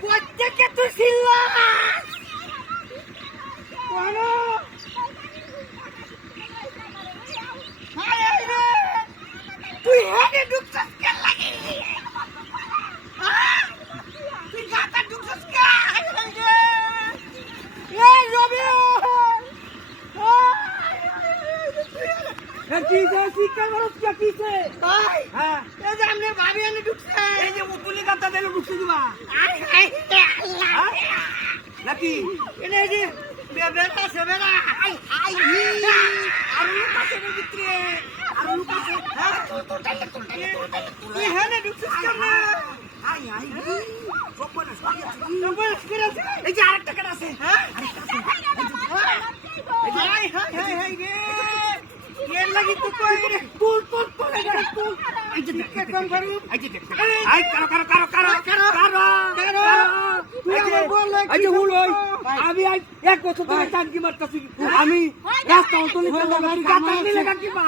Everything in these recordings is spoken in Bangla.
প্রত্যেকে তুই ছিলাস কোন তুই হেডে ঢুকছিস কেন লাগি তুই গাতা ঢুকছিস কেন এই রবি কি কামরত কিছে ভাই হ্যাঁ এই যে আমনে ভাবি এনে ঢুকছে এই যে উতুলি গাতা দেলে ঢুকছে দিবা আল্লাহ নাকি এনে যে বেবেটা সেবেলা আই আই আর লুকাছে ভিতরে আর লুকাছে হ্যাঁ তুই হেনে ঢুকছিস কেন আই আই সবনা সরিয়া এই যে আরেকটা কাটা আছে হ্যাঁ হাই হাই হাই হাই রে এর লাগি তো কই রে তুল এই যে দেখ কোন করু এই যে দেখ আই কারো তুই আমার বল লাগি এই যে হুল হই আমি আই এক বছর ধরে টাঙ্কি মারতাছি আমি রাস্তা অন্তলি গাড়ি গাতা নিলে কাকি পা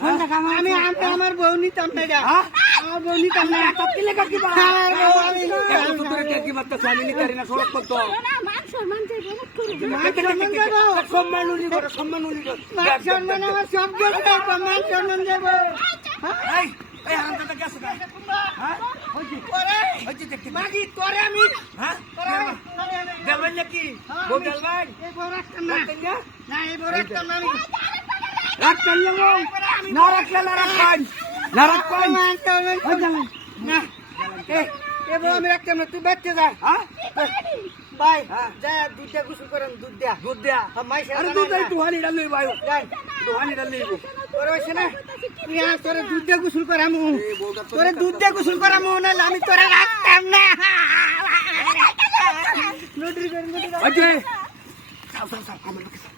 ফোনটা কাম আমি আমার বউ নিতাম না রে আমার বউ নিতাম না কাকি কাকি পা আমি এক বছর ধরে টাঙ্কি মারতাছি আমি নিতারি না সড়ক করতে না মান সম্মান চাই বহুত করে সম্মান উনি করে মান সম্মান আমার সব গেছে মান সম্মান দেব এই এই হারামজাদা গেছে হ্যাঁ হইছে দেখতে মাগি তোরে আমি হ্যাঁ দেলবেন নাকি বউ দেলবেন এই বউ রাখতাম না এই বউ রাখতাম না আমি রাখতাম না রাখলে না রাখবেন না এই বউ আমি রাখতাম না তুই বাচ্চা যা হ্যাঁ ভাই যা দুধটা গোসল করেন দুধ দেয়া আরে দুধ এই দুহানি ডাল লই ভাই দুহানি ডাল লইব তোরে হইছে না তুই আর তোরে দুধ দিয়ে গোসল করামু তোরে দুধ দিয়ে গোসল করামু না আমি তোরে রাখতাম না নটরি করে নটরি আজে সাও আমার কাছে